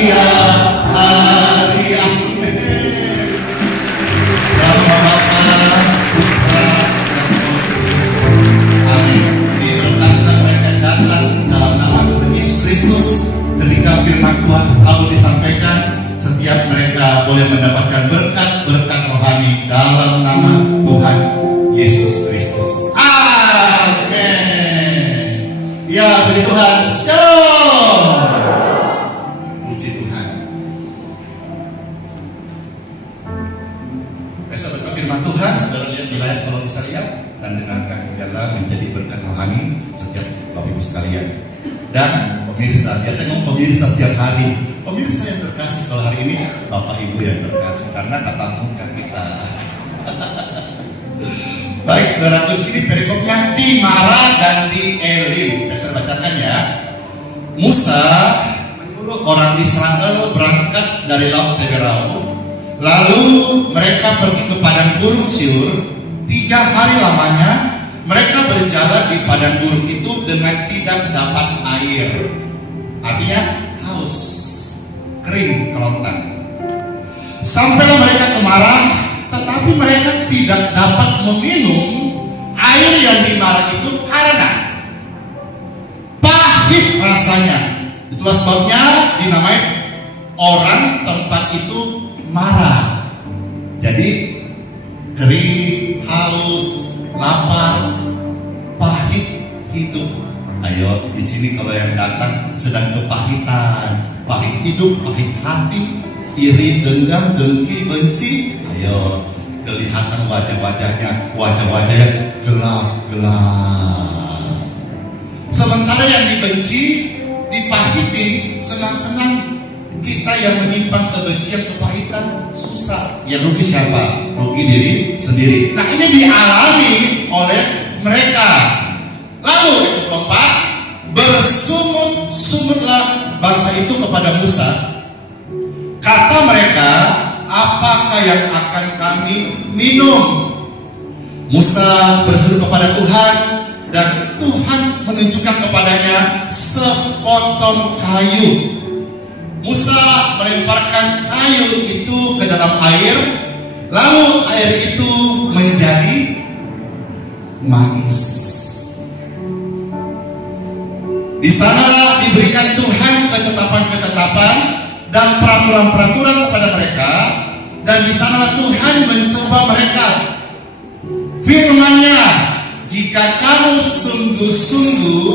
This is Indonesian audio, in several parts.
setiap hari. Amin. Nama Bapa, Putra, dan Roh Kudus. Amin. Diberkatilah mereka yang datang dalam nama Tuhan Yesus Kristus. Ketika firman Tuhan lalu disampaikan, setiap mereka boleh mendapatkan berkat-berkat rohani dalam nama Tuhan Yesus Kristus. Amin. Ya, puji Tuhan. Shalom. Puji Tuhan. Besok berkat firman Tuhan, saudara lihat di layar kalau bisa lihat dan dengarkan, biarlah menjadi berkat rohani setiap Bapak Ibu sekalian. Dan pemirsa, biasanya ngomong pemirsa setiap hari. Pemirsa yang terkasih, kalau hari ini Bapak Ibu yang terkasih, karena tatap muka kita. Baik, saudara, di sini perikopnya di Mara dan di Elim. Saya bacakan ya. Musa menyuruh orang Israel berangkat dari Laut Teberau. Lalu mereka pergi ke padang gurun Syur. 3 hari lamanya mereka berjalan di padang gurun itu dengan tidak dapat air. Artinya haus, kering, kerontang. Sampailah mereka ke Mara, tetapi mereka tidak dapat meminum air yang di Mara itu karena pahit rasanya. Itulah sebabnya dinamai orang tempat itu Mara. Jadi kering, haus, lapar, pahit hidup. Ayo, di sini kalau yang datang sedang kepahitan, pahit hidup, pahit hati, iri, dendam, dengki, benci. Ayo, kelihatan wajah-wajahnya, wajah-wajahnya gelap-gelap. Sementara yang dibenci, dipahiti, senang-senang. Kita yang menyimpan kebencian, kepahitan, susah. Yang rugi siapa? Rugi diri sendiri. Nah, ini dialami oleh mereka. Lalu itu keempat, bersungut-sungutlah bangsa itu kepada Musa. Kata mereka, apakah yang akan kami minum? Musa berseru kepada Tuhan, dan Tuhan menunjukkan kepadanya sepotong kayu. Musa melemparkan kayu itu ke dalam air, lalu air itu menjadi manis. Di sanalah diberikan Tuhan ketetapan-ketetapan dan peraturan-peraturan kepada mereka, dan di sanalah Tuhan mencoba mereka. Firman-Nya, jika kamu sungguh-sungguh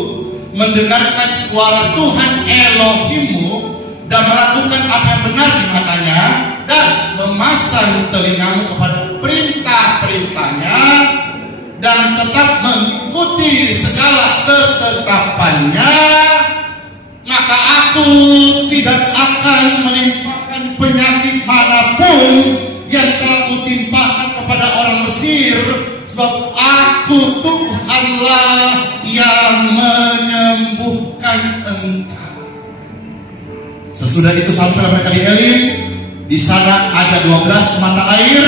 mendengarkan suara Tuhan Elohimmu dan melakukan apa yang benar di matanya, dan memasang telingamu kepada perintah-perintahnya, dan tetap mengikuti segala ketetapannya, maka aku tidak akan menimpakan penyakit manapun yang telah kutimpakan kepada orang Mesir, sebab aku Tuhanlah yang menyembuhkan engkau. Sesudah itu sampai mereka di Elim. Di sana ada 12 mata air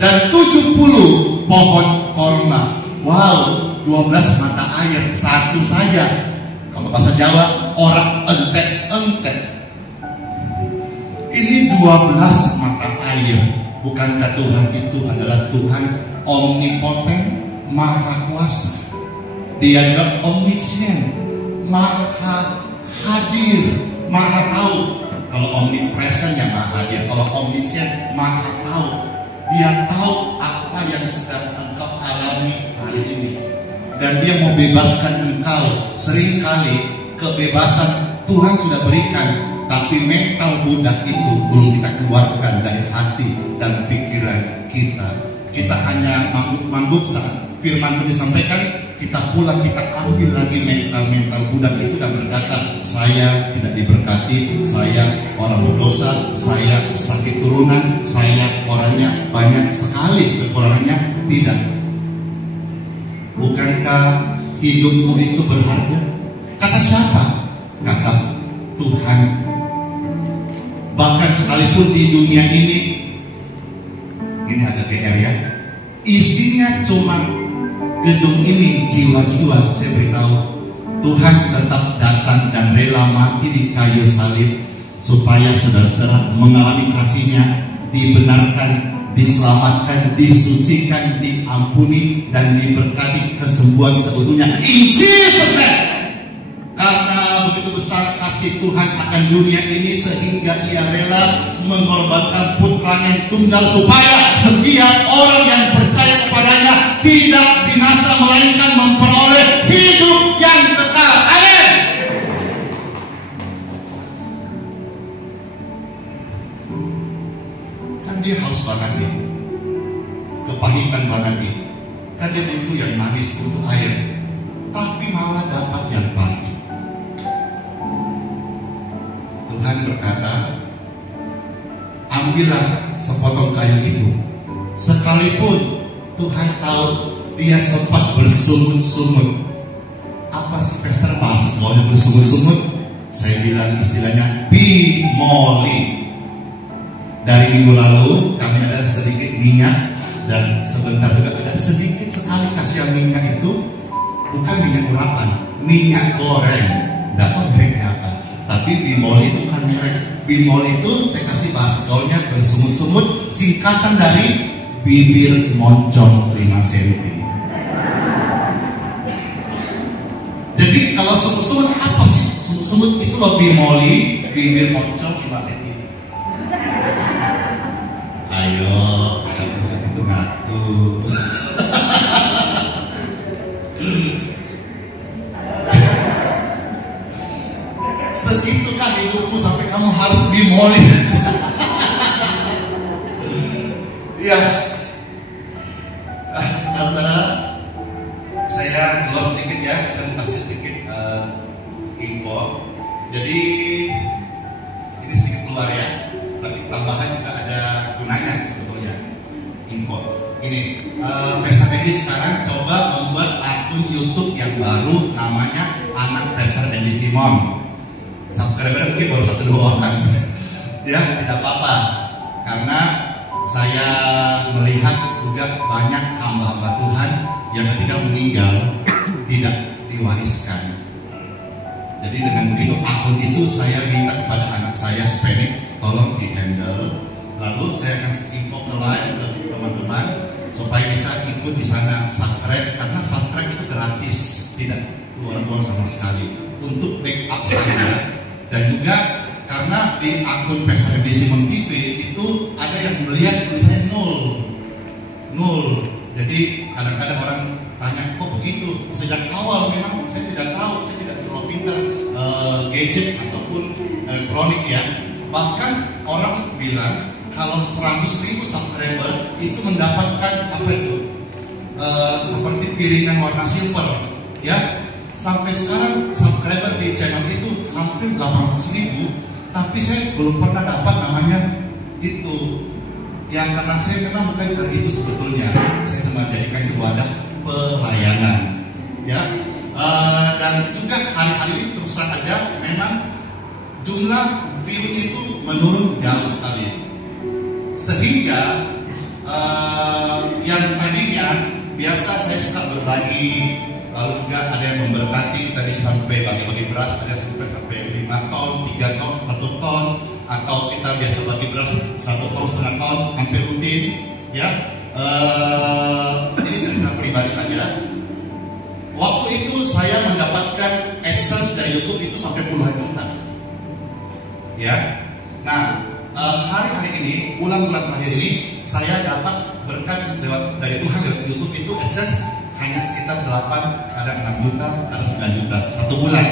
dan 70 pohon korma. Wow, 12 mata air, satu saja. Kalau bahasa Jawa, orang entek-entek. Ini 12 mata air. Bukankah Tuhan itu adalah Tuhan omnipoten, maha kuasa? Dia juga omniscient, maha hadir, maha tahu. Kalau omnipresent yang maha hadir, kalau omniscient maha tahu. Dia tahu apa yang sedang engkau alami hari ini, dan dia mau bebaskan engkau. Seringkali kebebasan Tuhan sudah berikan, tapi mental budak itu belum kita keluarkan dari hati dan pikiran kita. Kita hanya mangguk saat firman itu disampaikan, kita pulang, kita ambil lagi mental budak itu dan berkata, saya tidak diberkati, saya orang berdosa, saya sakit turunan, saya orangnya banyak sekali kekurangannya. Tidak. Bukankah hidupmu itu berharga? Kata siapa? Kata Tuhan. Bahkan sekalipun di dunia ini agak GR ya, isinya cuma gedung ini, jiwa-jiwa, saya beritahu, Tuhan tetap datang dan rela mati di kayu salib supaya saudara-saudara mengalami kasih-Nya, dibenarkan, diselamatkan, disucikan, diampuni, dan diberkati kesembuhan seutuhnya. In Jesus' name. Karena begitu besar kasih Tuhan akan dunia ini sehingga Ia rela mengorbankan putranya yang tunggal supaya setiap orang yang percaya kepadanya tidak binasa melainkan memperoleh hidup yang kekal. Amin. Kan dia haus banget nih, kepahitan banget nih, kan dia butuh yang manis, butuh air, tapi malah dapat yang pahit. Tuhan berkata, ambillah sepotong kayu itu. Sekalipun Tuhan tahu dia sempat bersungut-sungut. Apa sih Pastor bahas kalau bersungut-sungut? Saya bilang istilahnya bimoli. Dari minggu lalu kami ada sedikit minyak, dan sebentar juga ada sedikit sekali kasih minyak itu. Bukan minyak urapan, minyak goreng. Tidak tahu mereknya apa. Tapi bimoli itu kan merek. Bimoli itu saya kasih bahasa gaulnya bersungut-sungut, singkatan dari bibir moncong 5 cm. Jadi kalau sungut-sungut apa sih? Sungut-sungut itu loh bimoli, bibir moncong 5 cm. Ayo, itu ngaku. Segitukah hidupmu sampai kamu harus bimoli? Iya. Saudara-saudara, saya keluar sedikit ya, saya kasih sedikit info. Jadi ini sedikit keluar ya, tapi tambahan juga ada gunanya sebetulnya. Info. Ini Pastor Dendi sekarang coba membuat akun YouTube yang baru, namanya Anak Pastor Dendi Simon. Subscriber mungkin baru 1-2 orang. Ya, tidak apa-apa. Karena saya melihat juga banyak hamba-hamba Tuhan yang ketika meninggal tidak diwariskan. Jadi dengan begitu akun itu saya minta kepada anak saya Spanik, tolong di-handle. Lalu saya akan info ke live ke teman-teman supaya bisa ikut di sana subscribe, karena subscribe itu gratis, tidak keluar uang sama sekali untuk backup saya. Dan juga karena di akun Pastor Dendi Simon TV itu ada yang melihat tulisannya 0. Jadi kadang-kadang orang tanya, kok begitu? Sejak awal memang saya tidak tahu, saya tidak terlalu pintar gadget ataupun elektronik ya. Bahkan orang bilang kalau 100.000 subscriber itu mendapatkan apa itu? Seperti piringan warna silver ya. Sampai sekarang subscriber di channel itu hampir 800.000, tapi saya belum pernah dapat namanya itu. Yang karena saya memang bukan cari itu sebetulnya, saya cuma jadikan itu wadah pelayanan, ya. Dan juga hari-hari ini terus terang aja, memang jumlah view itu menurun jauh sekali, sehingga yang tadinya biasa saya suka berbagi. Lalu juga ada yang memberkati, kita bisa sampai bagi-bagi beras, ada sampai 5 ton, 3 ton, 1 ton, atau kita biasa bagi beras 1 ton, setengah ton, hampir rutin, ya. Ini cerita pribadi saja. Waktu itu saya mendapatkan AdSense dari YouTube itu sampai puluhan juta, ya. Nah, hari-hari ini, bulan-bulan terakhir ini, saya dapat berkat dari Tuhan lewat YouTube itu AdSense hanya sekitar 8, kadang 6 juta, kadang 9 juta, 1 bulan.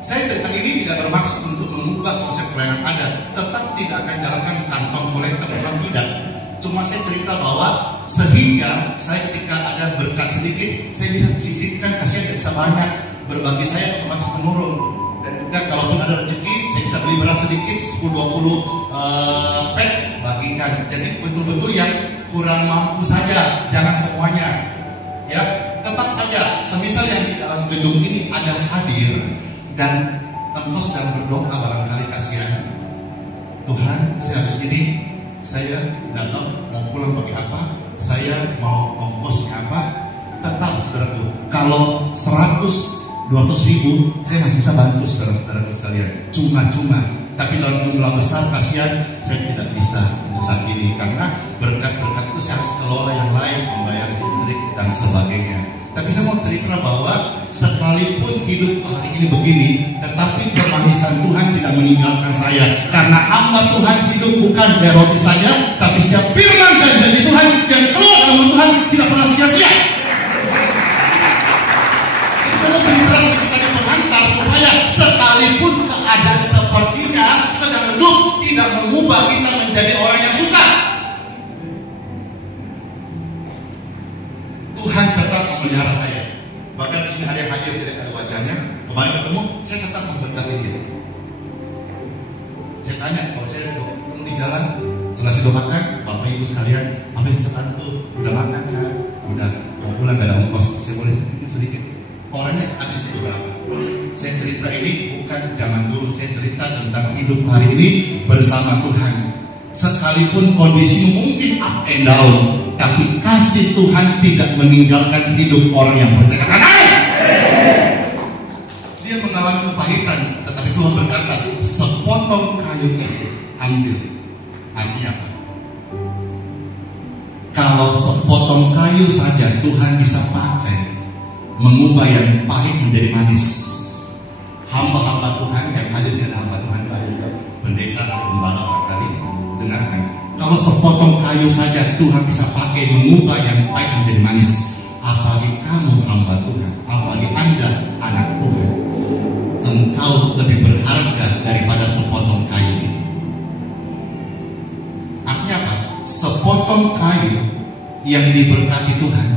Saya cerita ini tidak bermaksud untuk mengubah konsep pelayanan ada, tetap tidak akan jalankan kantong kolektor, bukan tidak. Cuma saya cerita bahwa sehingga saya ketika ada berkat sedikit, saya bisa sisihkan, kasih bisa banyak, berbagi saya otomatis menurun. Dan juga kalaupun ada rezeki, saya bisa beli beras sedikit, 10-20 pack bagikan. Jadi betul-betul yang kurang mampu saja, jangan semuanya. Ya, tetap saja, semisal yang di dalam gedung ini ada hadir dan engkau sedang berdoa barangkali kasihan, Tuhan, saya habis ini, saya tidak tahu mau pulang pakai apa, saya mau ongkosnya apa. Tetap saudaraku, kalau 100-200 ribu saya masih bisa bantu saudara-saudaraku sekalian, cuma-cuma. Tapi dalam jumlah besar kasihan saya tidak bisa untuk saat ini, karena berkat-berkat itu saya harus kelola yang lain, membayar listrik dan sebagainya. Tapi saya mau cerita bahwa sekalipun hidup hari ini begini, tetapi kemanisan Tuhan tidak meninggalkan saya, karena hamba Tuhan hidup bukan dari roti saja, tapi setiap firman dan janji Tuhan yang keluar dari mulut Tuhan tidak pernah sia-sia. Jadi saya mau cerita sebagai pengantar supaya sekalipun keadaan sepertinya sedang redup, tidak mengubah kita menjadi orang yang susah. Tuhan tetap memelihara saya. Bahkan di sini ada yang hadir, saya ada wajahnya. Kemarin ketemu, saya tetap memberkati dia. Saya tanya, kalau saya ketemu di jalan, setelah saya makan, Bapak Ibu sekalian, apa yang bisa bantu? Udah makan kan? Udah, mau pulang gak ada ongkos. Saya boleh sedikit. Orangnya ada di berapa? Saya cerita ini bukan zaman dulu, saya cerita tentang hidup hari ini bersama Tuhan. Sekalipun kondisi mungkin up and down, tapi kasih Tuhan tidak meninggalkan hidup orang yang percaya. Dia mengalami kepahitan, tetapi Tuhan berkata, sepotong kayu itu ambil. Artinya apa? Kalau sepotong kayu saja Tuhan bisa pakai mengubah yang pahit menjadi manis. Hamba-hamba Tuhan yang hadir, tidak hamba Tuhan, ada juga pendeta atau gembala barangkali. Dengarkan, kalau sepotong kayu saja Tuhan bisa pakai mengubah yang pahit menjadi manis, apalagi kamu hamba Tuhan, apalagi Anda anak Tuhan. Engkau lebih berharga daripada sepotong kayu itu. Artinya apa? Sepotong kayu yang diberkati Tuhan,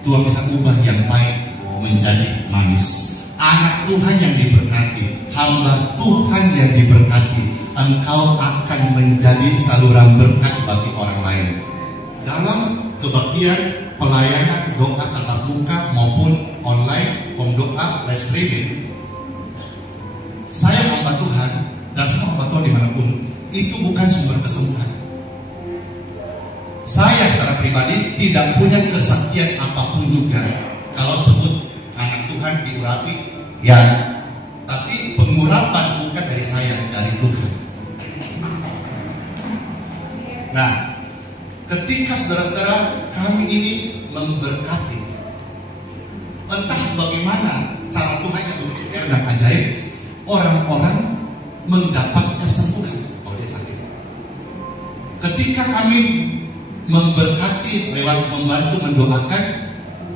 Tuhan bisa ubah yang pahit menjadi manis. Anak Tuhan yang diberkati, hamba Tuhan yang diberkati, engkau akan menjadi saluran berkat bagi orang lain. Dalam kebaktian, pelayanan, doa tatap muka maupun online, form doa, live streaming, saya hamba Tuhan dan semua hamba Tuhan dimanapun, itu bukan sumber kesembuhan. Saya secara pribadi tidak punya kesaktian apapun juga. Kalau sebut anak Tuhan diurapi, ya, tapi pengurapan bukan dari saya, dari Tuhan. Nah, ketika saudara-saudara kami ini memberkati, entah bagaimana cara Tuhan yang begitu dan ajaib, orang-orang mendapat kesembuhan kalau dia sakit. Ketika kami memberkati lewat membantu mendoakan,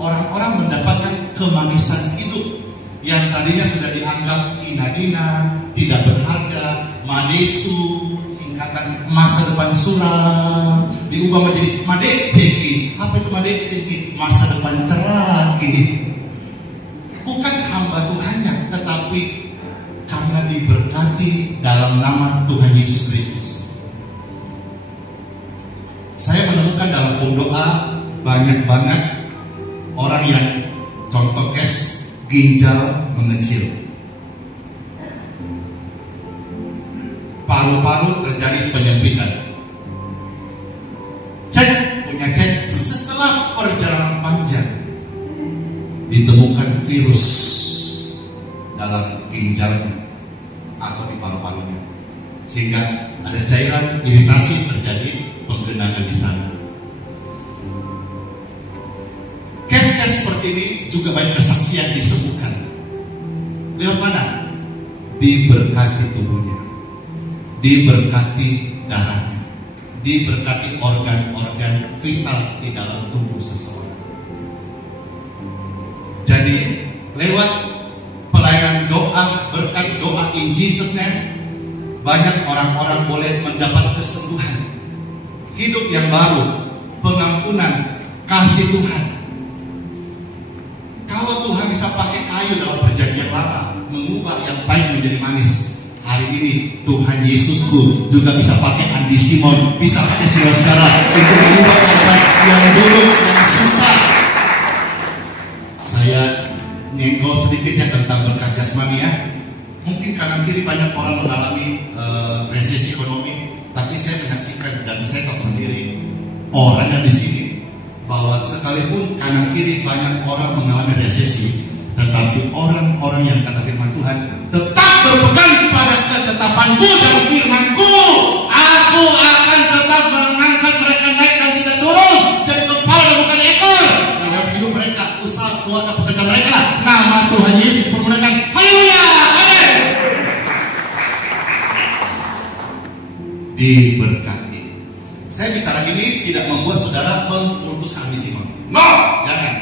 orang-orang mendapatkan kemanisan hidup yang tadinya sudah dianggap inadina, tidak berharga, madesu, singkatan masa depan suram, diubah menjadi madeceki. Apa itu madeceki? Masa depan cerah kini. Bukan hamba Tuhannya, tetapi karena diberkati dalam nama Tuhan Yesus Kristus. Saya menemukan dalam form doa banyak banget orang yang contoh case ginjal mengecil, paru-paru terjadi penyempitan. Punya cek setelah perjalanan panjang ditemukan virus dalam ginjalnya atau di paru-parunya, sehingga ada cairan iritasi terjadi, penggenangan di sana. Case-case seperti ini juga banyak kesaksian disembuhkan. Lewat mana? Diberkati tubuhnya, diberkati darahnya, diberkati organ-organ vital di dalam tubuh seseorang. Jadi lewat pelayanan doa, berkat doa in Jesus name, banyak orang-orang boleh mendapat kesembuhan, hidup yang baru, pengampunan, kasih Tuhan. Kalau Tuhan bisa pakai kayu dalam perjanjian lama mengubah yang pahit menjadi manis, hari ini Tuhan Yesusku juga bisa pakai Andi Simon, bisa pakai saudara-saudara untuk mengubah keadaan yang buruk, yang susah. Saya nyenggol sedikitnya tentang berkat jasmani ya. Mungkin kanan kiri banyak orang mengalami resesi ekonomi, tapi saya menyaksikan dan saya tahu sendiri orangnya di sini bahwa sekalipun kanan kiri banyak orang mengalami resesi, Tetapi orang-orang yang kata firman Tuhan tetap berpegang pada ketetapanku dan firmanku, aku akan tetap mengangkat mereka naik dan tidak turun, jadi kepala dan bukan ekor. Dalam hidup mereka, usaha keluarga pekerjaan mereka, nama Tuhan Yesus dipermuliakan. Haleluya, amin. Diberkati. Saya bicara ini tidak membuat saudara mengkultuskan Andi Simon. No, jangan.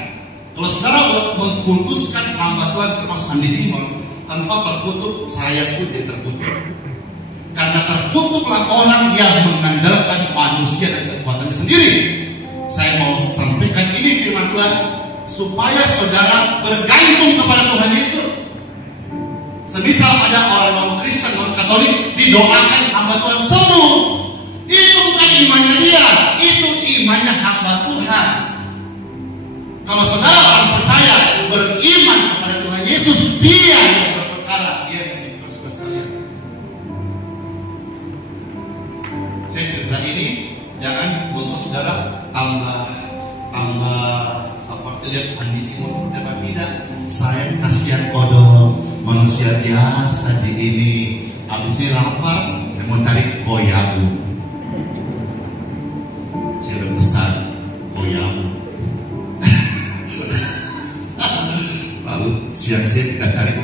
Kalau saudara mengkultuskan hamba Tuhan termasuk Andi Simon, tanpa terkutuk, saya pun jadi terkutuk. Karena terkutuklah orang yang mengandalkan manusia dan kekuatannya sendiri. Saya mau sampaikan ini firman Tuhan supaya saudara bergantung kepada Tuhan Yesus. Semisal ada orang non-Kristen, non-Katolik didoakan hamba Tuhan sembuh, itu bukan imannya dia, itu imannya hamba Tuhan. Kalau saudara orang percaya beriman kepada Tuhan Yesus, dia yang berperkara, dia yang menyembuhkan saudara sekalian. Saya cerita ini jangan membuat saudara tambah seperti lihat Andi Simon seperti apa, tidak. Saya kasihan kodok, manusia biasa di ini. Habis ini lapar, saya mau cari koyabu. Saya udah pesan koyabu. Lalu siang-siang kita cari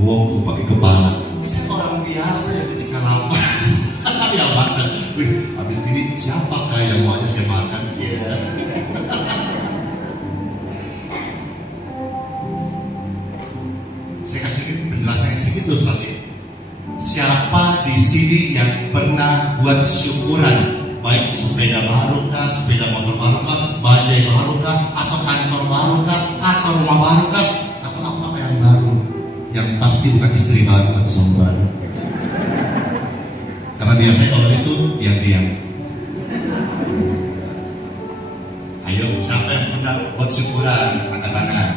woku pakai kepala. Saya orang biasa ya ketika lapar. Ya makan. Habis ini siapakah yang mau aja saya makan? Yeah. Saya kasih penjelasan yang sedikit ilustrasi. Siapa di sini yang pernah buat syukuran, baik sepeda baru kah, sepeda motor baru kah, bajai baru kah, atau kantor baru kah, atau rumah baru kah, atau apa yang baru, yang pasti bukan istri baru atau suami baru. Karena biasanya kalau itu diam-diam. Ayo, siapa yang pernah buat syukuran, angkat tangan.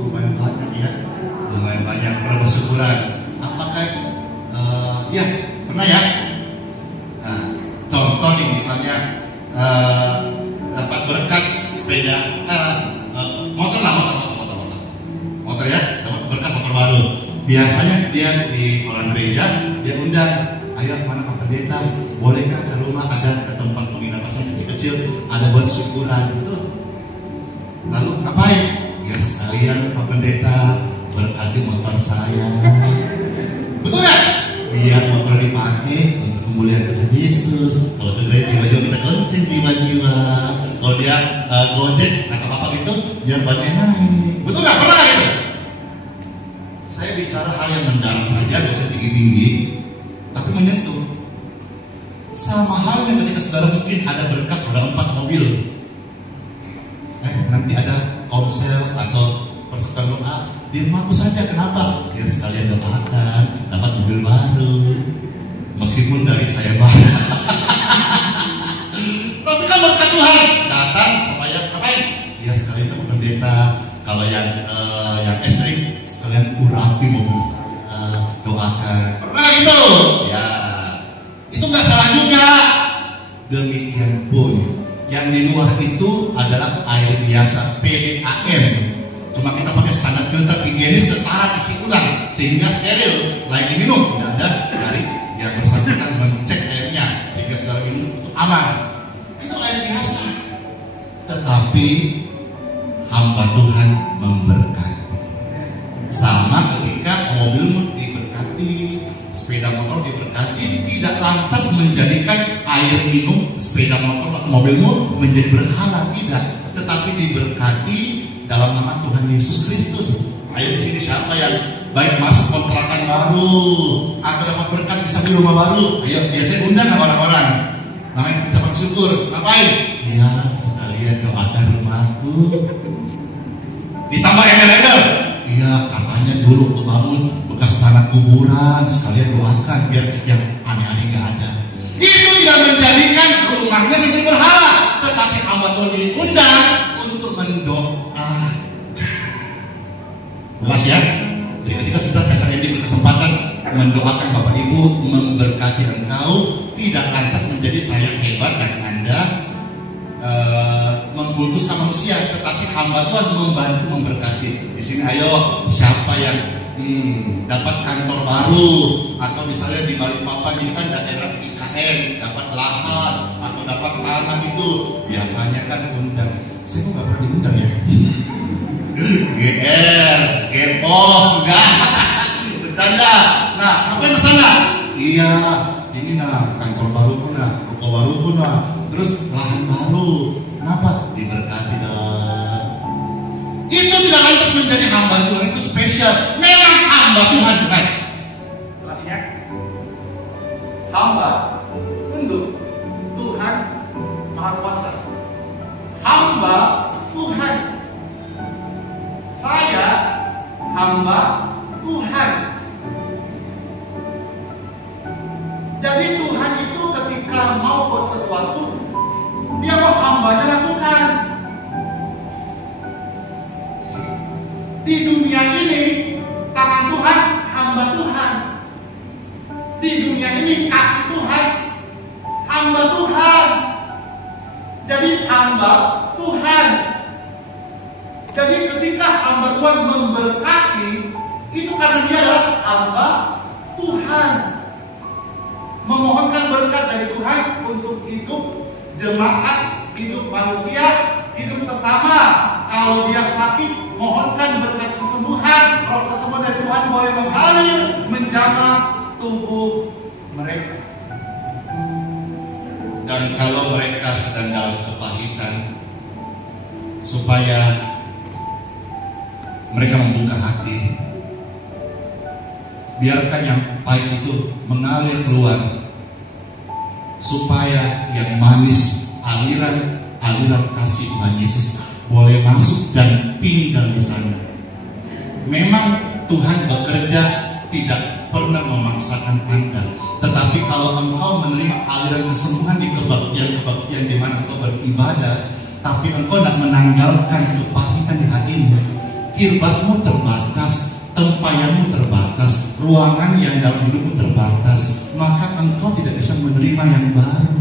Lumayan banyak ya, lumayan banyak pernah bersyukuran. Apakah ya pernah ya? Nah, contoh nih misalnya dapat berkat sepeda motor ya, dapat berkat motor baru. Biasanya dia di orang gereja dia undang, ayo mana Pak Pendeta, bolehkah ke rumah ada ke tempat penginapan kecil-kecil ada buat syukuran. Lalu ngapain? Ya sekalian Pak Pendeta berkati motor saya. Betul ya? Biar motor dipakai untuk kemuliaan Tuhan Yesus. Kalau ke gereja jiwa-jiwa kita gonceng jiwa-jiwa. Kalau dia gojek atau apa gitu, biar banyak naik. Betul nggak? Pernah gitu? Saya bicara hal yang mendalam saja, gak usah tinggi-tinggi, tapi menyentuh. Sama halnya ketika saudara mungkin ada berkat pada 4 mobil. Nanti ada konsel atau persekutuan doa, dia mampu saja. Kenapa? Dia sekalian doakan dapat mobil baru, meskipun dari saya baru. Tapi kan berkat Tuhan datang supaya ngapain? Dia sekalian dapat pendeta. Kalau yang estri sekalian urapi mobil, doakan. Pernah gitu? Ya, itu nggak salah juga. Demikian pun yang di luar itu adalah air biasa PDAM. Cuma kita pakai standar filter higienis setara isi ulang sehingga steril, layak diminum. Tidak ada dari yang bersangkutan mencek airnya sehingga saudara minum itu aman. Itu air biasa. Tetapi hamba Tuhan memberkati. Sama ketika mobilmu diberkati, sepeda motor diberkati, tidak lantas menjadikan air minum sepeda motor atau mobilmu menjadi berhala, tidak. Tetapi diberkati dalam nama Tuhan Yesus Kristus. Ayo di sini siapa yang baik masuk kontrakan baru atau dapat berkat bisa beli rumah baru? Ayo, biasanya undang orang-orang. Namanya ucapan syukur. Ngapain? Ya, sekalian doakan rumahku. Ditambah embel-embel. Iya, katanya dulu kebangun bekas tanah kuburan, sekalian doakan biar yang aneh-aneh gak ada. Itu tidak menjadikan rumahnya menjadi berhala, tetapi hamba Tuhan diundang untuk mendoakan. Jelas ya? Jadi ketika sudah Pastor Andy berkesempatan mendoakan Bapak Ibu, memberkati engkau, tidak lantas menjadi saya hebat dan Anda mengkultuskan manusia, tetapi hamba Tuhan membantu memberkati. Di sini ayo, siapa yang dapat kantor baru, atau misalnya di Balikpapan ini kan daerah IKN, dapat lahan atau dapat tanah itu biasanya kan undang. Saya kok nggak pernah diundang ya? GR, kepo, enggak, bercanda. Nah, apa yang kesana? Iya, ini nah kantor baru pun nah, ruko baru pun nah, terus lahan baru. Kenapa? Diberkati dong. Itu tidak lantas menjadi hamba Tuhan, itu spesial. Memang hamba Tuhan, bukan? Jelasnya, hamba, tunduk, Tuhan Maha Kuasa. Hamba Tuhan. Saya hamba Tuhan. Jadi Tuhan itu ketika mau buat sesuatu, Dia mau hambanya lakukan. Di dunia ini, tangan Tuhan, hamba Tuhan. Di dunia ini, kaki Tuhan, hamba Tuhan. Jadi hamba Tuhan. Jadi ketika hamba Tuhan memberkati, itu karena dia adalah hamba Tuhan. Memohonkan berkat dari Tuhan untuk hidup jemaat, hidup manusia, hidup sesama. Kalau dia sakit, mohonkan berkat kesembuhan. Roh kesembuhan dari Tuhan boleh mengalir, menjamah tubuh mereka. Dan kalau mereka sedang dalam kepahitan, supaya mereka membuka hati, biarkan yang pahit itu mengalir keluar, supaya yang manis, aliran kasih Tuhan Yesus boleh masuk dan tinggal di sana. Memang Tuhan bekerja tidak pernah memaksakan Anda, tetapi kalau engkau menerima aliran kesembuhan di kebaktian di mana engkau beribadah, tapi engkau tidak menanggalkan kepahitan di hatimu, kirbatmu terbatas, tempayanmu terbatas, ruangan yang dalam hidupmu terbatas, maka engkau tidak bisa menerima yang baru.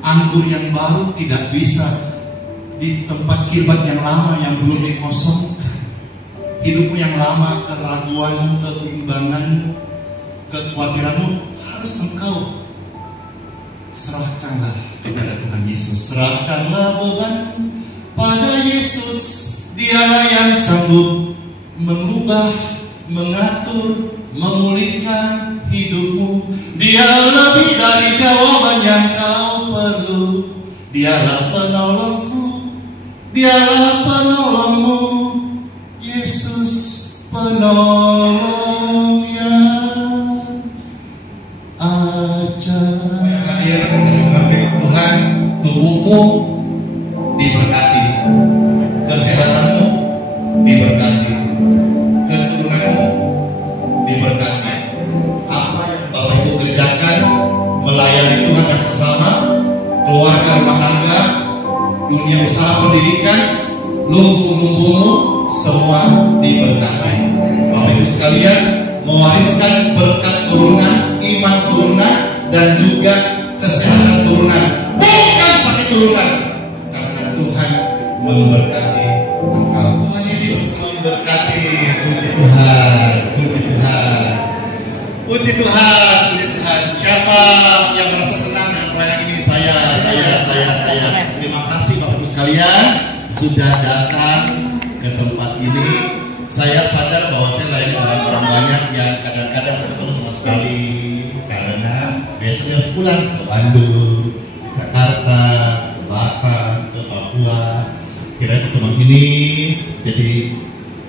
Anggur yang baru tidak bisa di tempat kirbat yang lama yang belum dikosongkan. Hidupmu yang lama, keraguanmu, kebimbanganmu, kekhawatiranmu harus engkau serahkanlah kepada Tuhan Yesus. Serahkanlah beban pada Yesus. Dialah yang sanggup mengubah, mengatur, memulihkan hidupmu. Dia lebih dari jawaban yang kau perlu. Dialah penolongku, Dialah penolongmu, Yesus penolong yang ajaib. Tuhan, tubuhmu diberkati, kesehatanmu diberkati, keturunanmu diberkati. Apa yang Bapak Ibu kerjakan, melayani Tuhan yang sesama, keluarga rumah tangga, dunia usaha pendidikan, lumbung-lumbungmu semua diberkati. Bapak Ibu sekalian, mewariskan berkat turunan, iman turunan, dan juga kesehatan turunan, bukan sakit turunan, karena Tuhan memberkati engkau. Tuhan Yesus memberkati. Puji Tuhan, puji Tuhan, puji Tuhan, puji Tuhan. Siapa yang merasa senang dengan perayaan ini? Saya. Terima kasih Bapak Ibu sekalian sudah datang ke tempat ini. Saya sadar bahwa saya lain orang-orang banyak yang kadang-kadang saya ketemu cuma sekali, karena biasanya harus pulang ke Bandung, ke Jakarta, ke Batam, ke Papua. Kira pertemuan ini jadi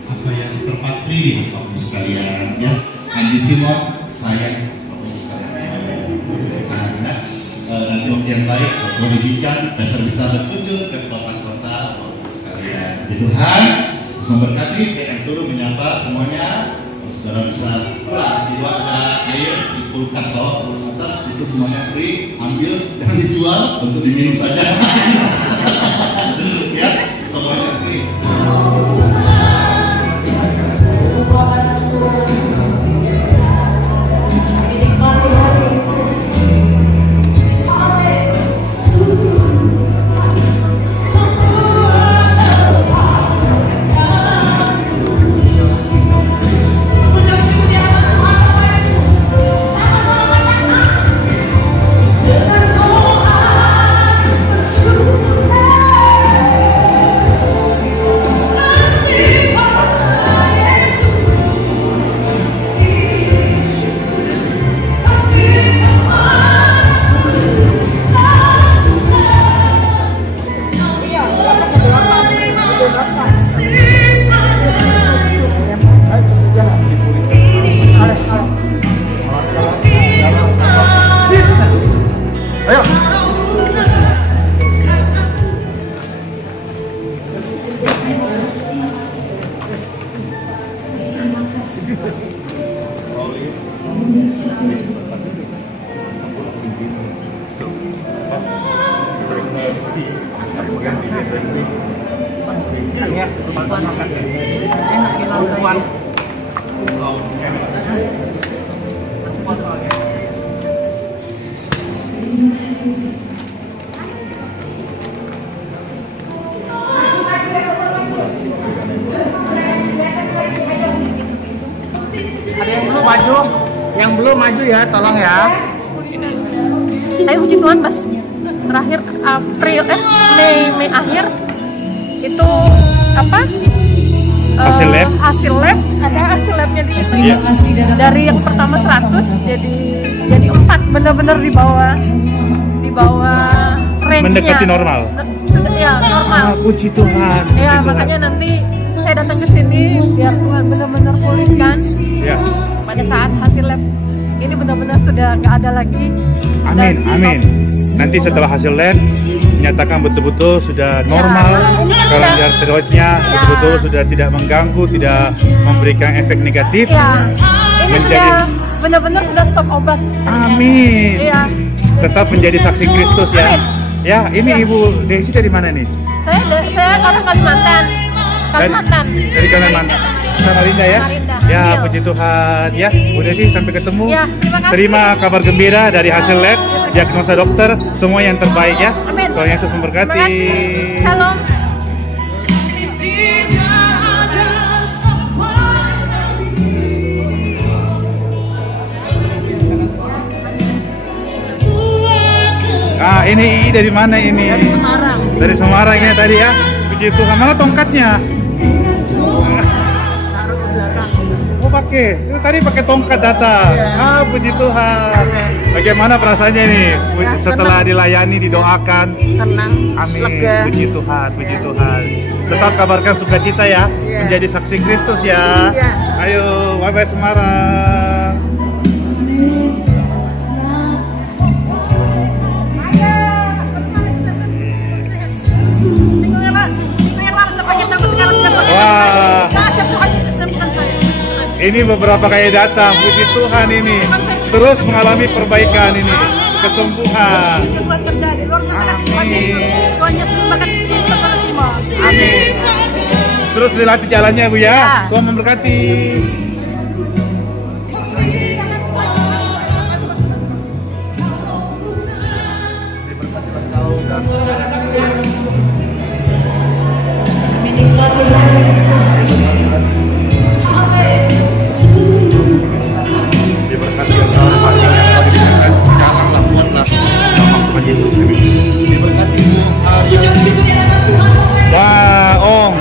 apa yang terpatri di Bapak Ibu sekalian ya. Andi Simon, saya Bapak Ibu sekalian karena nanti waktu yang baik waktu diizinkan besar bisa berkunjung ke kota-kota Bapak Ibu sekalian. Tuhan memberkati. Saya akan turun menyapa semuanya. Saudara bisa pulang. Di luar ada air di kulkas bawah, kulkas atas, itu semuanya free. Ambil, jangan dijual, untuk diminum saja. Ya, semuanya free. Enak di lantai. Ada yang belum maju? Yang belum maju ya, tolong ya. Saya puji Tuhan pas terakhir Mei akhir itu apa? Hasil lab ada hasil labnya di situ. Iya. Dari yang pertama 100 jadi 4, benar-benar di bawah range-nya. mendekati normal. Ya, normal. Puji Tuhan. Ya, makanya nanti saya datang ke sini biar Tuhan benar-benar pulihkan. Ya. Pada saat hasil lab ini benar-benar sudah nggak ada lagi. Amin, amin. Nanti setelah hasil lab menyatakan betul-betul sudah normal, kadar tiroidnya betul-betul sudah tidak mengganggu, tidak memberikan efek negatif. Ya, ini sudah benar-benar sudah stop obat. Amin. Iya. Tetap menjadi saksi Kristus ya. Amin. Ya, ini Ibu Desi dari mana nih? Saya orang Kalimantan. Dari Kalimantan. Samarinda ya? Samarinda. Ya, Iya. puji Tuhan. Ya, Bu Desi sampai ketemu. Ya, terima kasih. Terima kabar gembira dari hasil lab, diagnosa dokter, semua yang terbaik ya. Amin. Tuhan Yesus memberkati. Terima kasih. Shalom. Ah, ini dari mana ini? Dari Semarang. Dari Semarang ya tadi ya. Puji Tuhan. Mana tongkatnya? Taruh di belakang. Oh pakai. Itu tadi pakai tongkat datang. Ah, puji Tuhan. Bagaimana perasaannya nih? Setelah dilayani, didoakan. Senang, Amin. lega. Puji Tuhan, puji Tuhan. Tetap kabarkan sukacita ya. Iya. Menjadi saksi Kristus ya. Iya. Ayo, bye-bye Semarang. Wah, ini beberapa kali datang, puji Tuhan ini terus mengalami perbaikan ini, kesembuhan. Amin. Amin. Terus dilatih jalannya Bu ya. Tuhan memberkati. Diberkati oleh hatinya, janganlah buatlah nama Tuhan Yesus. Diberkati. Wah, Om,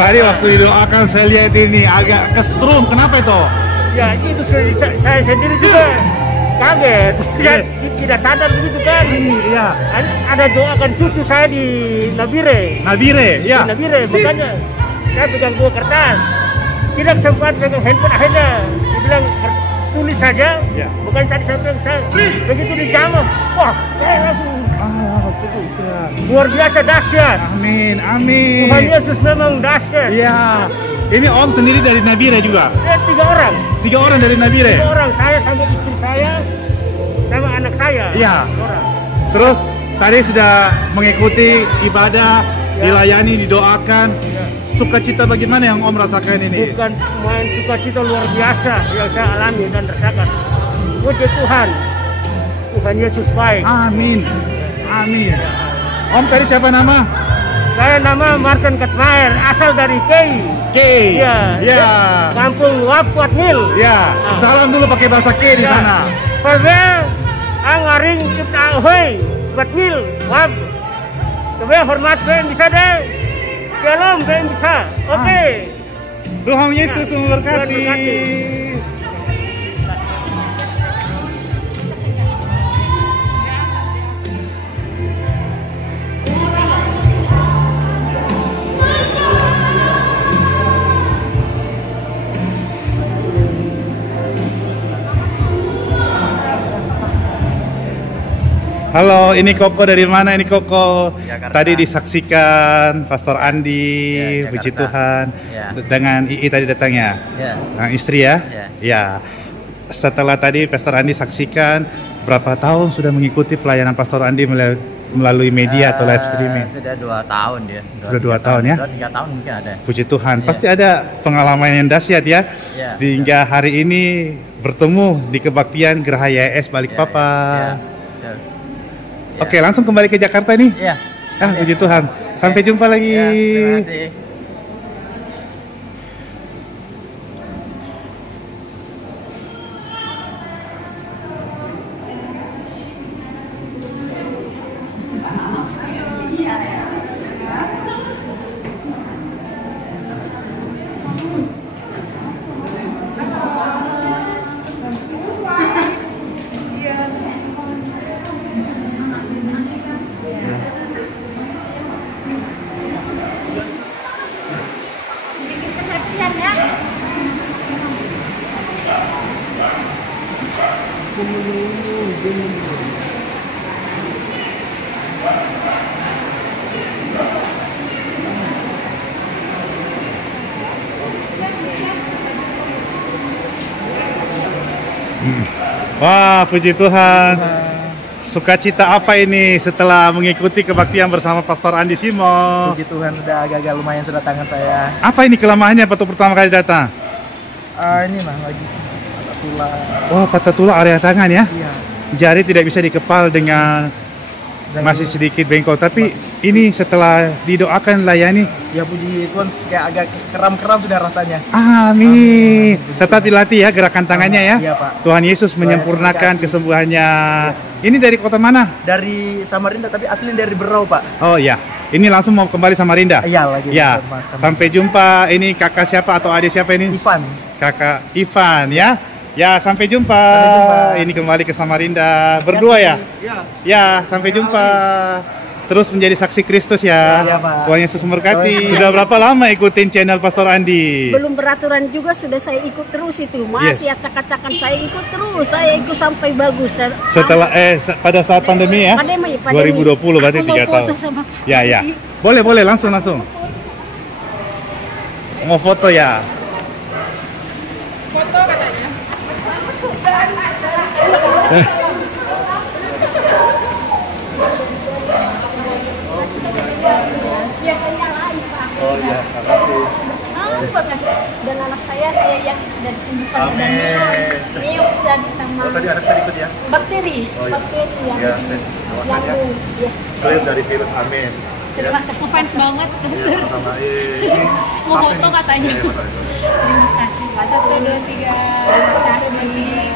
tadi waktu didoakan saya lihat ini agak kesetrum. Kenapa itu? Ya itu saya sendiri juga kaget, tidak sadar begitu kan. Iya. Ada doakan cucu saya di Nabire. Nabire, ya. Di Nabire, makanya saya pegang 2 kertas. Tidak sempat pegang handphone akhirnya. Dia bilang tulis saja. Ya. Bukan tadi saya bilang saya begitu dijamah. Wah, saya langsung Puji Tuhan. luar biasa dahsyat. Amin, amin. Tuhan Yesus memang dahsyat. Iya. Ini Om sendiri dari Nabire juga. 3 orang. 3 orang dari Nabire. 3 orang, saya sama istri saya sama anak saya. Iya. 3 orang. Terus tadi sudah mengikuti ibadah, dilayani, didoakan. Sukacita bagaimana yang Om rasakan ini? Bukan main sukacita luar biasa yang saya alami dan rasakan. Puji Tuhan, Tuhan Yesus baik. Amin, amin. Om tadi siapa nama? Saya nama Martin Katmaer, asal dari Kei. K. Iya. Ya. Kampung Wapuat Mil. Ya. Salam dulu pakai bahasa K di sana. Farbe, angaring kita ahoy, Wapuat Mil, Wap. Kebe hormat be bisa deh. Shalom be bisa. Oke. Tuhan Yesus memberkati. Halo, ini Koko dari mana? Ini Koko. Jakarta. Tadi disaksikan Pastor Andi, Ya, puji Jakarta. Tuhan. Ya. Dengan II tadi datangnya. Ya. Nah, istri ya? Ya. Ya. Setelah tadi Pastor Andi saksikan berapa tahun sudah mengikuti pelayanan Pastor Andi melalui media atau live streaming? Sudah 2 tahun dia. Sudah 2 tahun ya? Sudah 3 tahun mungkin ada. Puji Tuhan, Iya. pasti ada pengalaman yang dahsyat ya. Iya. Sehingga hari ini bertemu di kebaktian Geraha YS Balikpapan. Iya. Oke, langsung kembali ke Jakarta nih. Iya. Puji Tuhan. Sampai jumpa lagi. Ya, terima kasih. Wah, puji Tuhan. Sukacita apa ini setelah mengikuti kebaktian bersama Pastor Andi Simon? Puji Tuhan, udah agak-agak lumayan sudah tangan saya. Apa ini kelemahannya waktu pertama kali datang? Ini mah lagi patah tulang. Wah, patah tulang area tangan ya? Iya. Jari tidak bisa dikepal dengan masih sedikit bengkok, tapi ini setelah didoakan layani. Ya puji Tuhan, kayak agak kram-kram sudah rasanya. Amin. Tetap dilatih ya gerakan tangannya ya. Iya, Pak. Tuhan Yesus menyempurnakan kesembuhannya. Ini dari kota mana? Dari Samarinda, tapi asli dari Berau, Pak. Oh ya, ini langsung mau kembali Samarinda. Iya, lagi. Ya, sampai jumpa. Ini kakak siapa atau adik siapa ini? Ivan. Kakak Ivan ya. Ya, sampai jumpa. Sampai jumpa. Ini kembali ke Samarinda. Berdua ya? Ya, sampai jumpa. Terus menjadi saksi Kristus ya. Iya, Pak. Tuhan Yesus memberkati. Sudah berapa lama ikutin channel Pastor Andi? Belum beraturan juga sudah saya ikut terus itu. Masih acak-acakan saya ikut terus. Saya ikut sampai bagus. Setelah pada saat pandemi ya? Pandemi. 2020 berarti 3 tahun. Ya, ya. Boleh, langsung. Mau foto ya? Foto katanya. Biasanya lain, Pak. Oh iya, makasih. Dan anak saya yang sudah disembuhkan badannya. Miuk tadi sama Oh, tadi anak tadi ikut ya? bakteri. Oh, iya. Bakteri yang Ya, yang ya. clear dari virus, amin. Terima kasih. Fans banget. Sama Mau foto katanya. Terima kasih. 1, 2, 3. Terima kasih.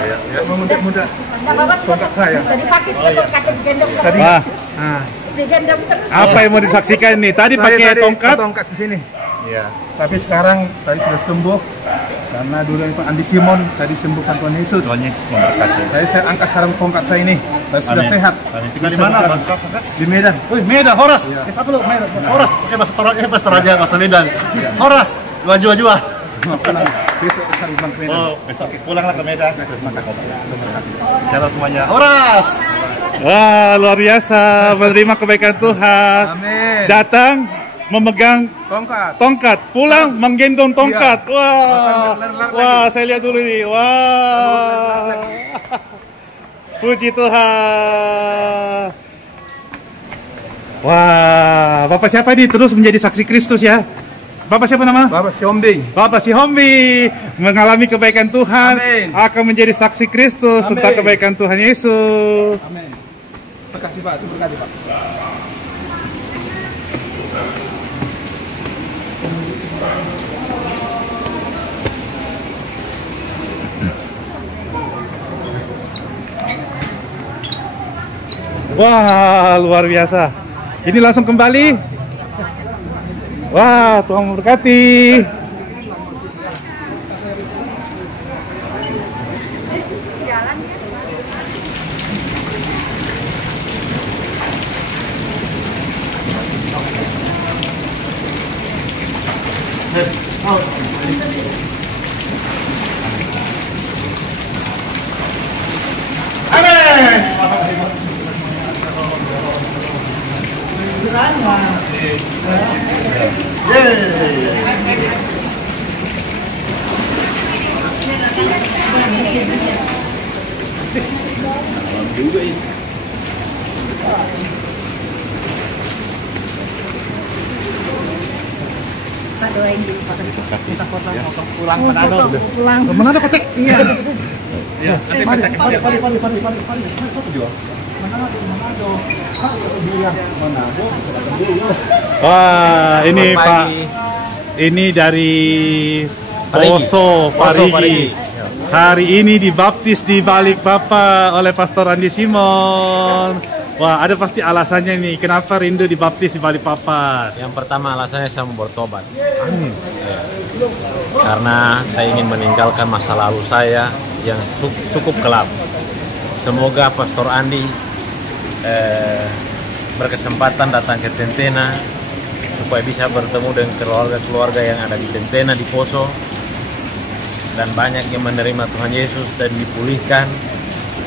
Ya, Muda-muda. Enggak apa-apa. Tongkat saya. Tadi pakai dia tongkatnya digendong. Wah, Digendong terus. apa yang mau disaksikan nih? Tadi pakai tongkat. Tongkat di sini. Iya. Tapi sekarang tadi sudah sembuh. Karena dulu itu Andi Simon tadi sembuhkan Tuhan Yesus. Tuhan Yesus memberkati. Saya angkat sekarang tongkat saya ini. Saya sudah Amin. sehat. Amin. Tinggal di mana, Bang? Di Medan. Wih, Medan, Horas. Apa lu? Medan. Horas. Pakai bahasa Toraja, bahasa Toraja, bahasa Medan. Horas. Jua. Besok hari Bang Medan. Oh, besok pulanglah ke Medan. Jalan semuanya. Horas. Wah, luar biasa menerima kebaikan Tuhan. Amin. Datang memegang tongkat, pulang menggendong tongkat. Wah, saya lihat dulu nih. Wah. Puji Tuhan. Wah, Bapak siapa nih terus menjadi saksi Kristus ya? Bapak siapa nama? Bapak Siombing. Bapak si Hombi mengalami kebaikan Tuhan, Amin. akan menjadi saksi Kristus Amin. tentang kebaikan Tuhan Yesus. Amin. Terima kasih Pak, terima kasih Pak. Wah, luar biasa. Ini langsung kembali. Wah, Tuhan memberkati. Pak doain dulu Pak. Kita foto Ya. pulang Manado. Pulang. Manado Kotek. Iya. Ya. Mari. Foto juga. Manado. Wah, ini Selamat Pak. pagi. Ini dari Parigi. Poso Parigi. Parigi. Hari ini dibaptis di Balikpapan oleh Pastor Andi Simon. Wah, ada pasti alasannya nih. Kenapa rindu dibaptis di Balikpapan? Yang pertama alasannya saya mau bertobat. Karena saya ingin meninggalkan masa lalu saya yang cukup kelam. Semoga Pastor Andi berkesempatan datang ke Tentena supaya bisa bertemu dengan keluarga-keluarga yang ada di Tentena di Poso, dan banyak yang menerima Tuhan Yesus dan dipulihkan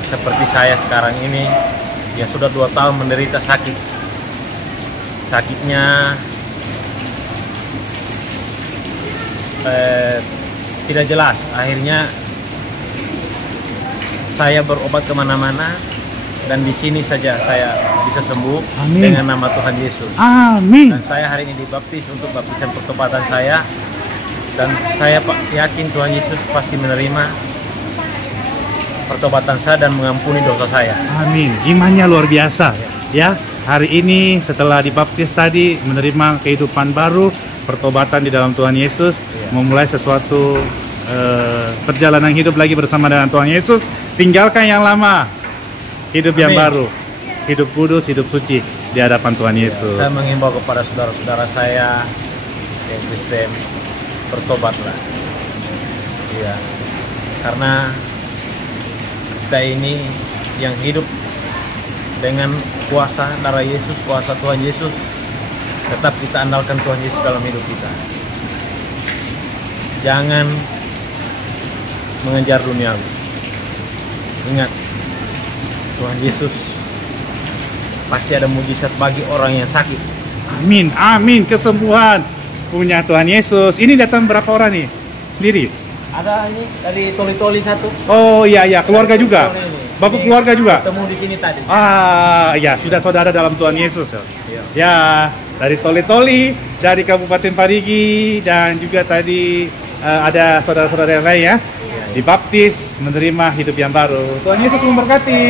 seperti saya sekarang ini yang sudah 2 tahun menderita sakitnya tidak jelas. Akhirnya saya berobat kemana-mana dan di sini saja saya bisa sembuh. Amin. Dengan nama Tuhan Yesus. Amin. Dan saya hari ini dibaptis untuk baptisan pertobatan saya, dan saya yakin Tuhan Yesus pasti menerima pertobatan saya dan mengampuni dosa saya. Amin. Imannya luar biasa. Ya, hari ini setelah dibaptis tadi menerima kehidupan baru, pertobatan di dalam Tuhan Yesus, memulai sesuatu perjalanan hidup lagi bersama dengan Tuhan Yesus. Tinggalkan yang lama, hidup yang baru, hidup kudus, hidup suci di hadapan Tuhan Yesus. Saya mengimbau kepada saudara-saudara saya yang Kristen, bertobatlah. Iya, karena kita ini yang hidup dengan kuasa darah Yesus, kuasa Tuhan Yesus, tetap kita andalkan Tuhan Yesus dalam hidup kita. Jangan mengejar duniawi. Ingat, Tuhan Yesus pasti ada mujizat bagi orang yang sakit. Amin, amin, kesembuhan punya Tuhan Yesus. Ini datang berapa orang nih? Sendiri? Ada ini dari Toli-Toli satu. Oh iya, keluarga juga. Bapak keluarga juga. Ketemu di sini tadi. Ya, sudah saudara dalam Tuhan Yesus. Ya, dari Toli-Toli, dari Kabupaten Parigi, dan juga tadi ada saudara-saudara yang lain ya. Dibaptis, menerima hidup yang baru. Tuhan Yesus memberkati.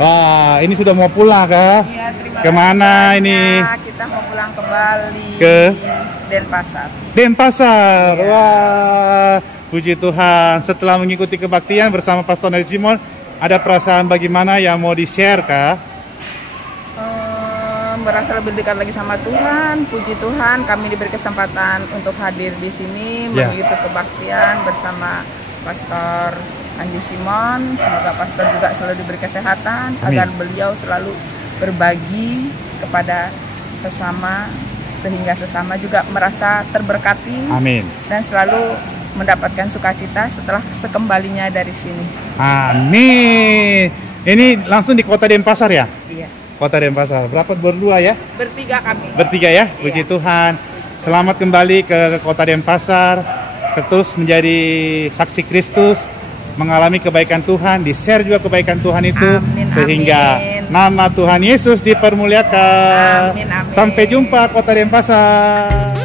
Wah, ini sudah mau pulang kah? Iya, terima Kemana kasih ini? banyak. Kita mau pulang ke Bali. Ke? Denpasar. Denpasar. Wah, puji Tuhan. Setelah mengikuti kebaktian bersama Pastor Andi Simon, ada perasaan bagaimana yang mau di-share kah? Merasa lebih dekat lagi sama Tuhan. Puji Tuhan, kami diberi kesempatan untuk hadir di sini mengikuti kebaktian bersama Pastor Andi Simon. Semoga pastor juga selalu diberi kesehatan. Amin. Agar beliau selalu berbagi kepada sesama, sehingga sesama juga merasa terberkati. Amin. Dan selalu mendapatkan sukacita setelah sekembalinya dari sini. Amin. Ini langsung di kota Denpasar ya? Iya. Kota Denpasar. Berapa berdua ya? Bertiga kami. Bertiga ya? Puji Tuhan. Selamat kembali ke kota Denpasar. Terus menjadi saksi Kristus, mengalami kebaikan Tuhan, di-share juga kebaikan Tuhan itu, sehingga nama Tuhan Yesus dipermuliakan. Sampai jumpa kota Denpasar.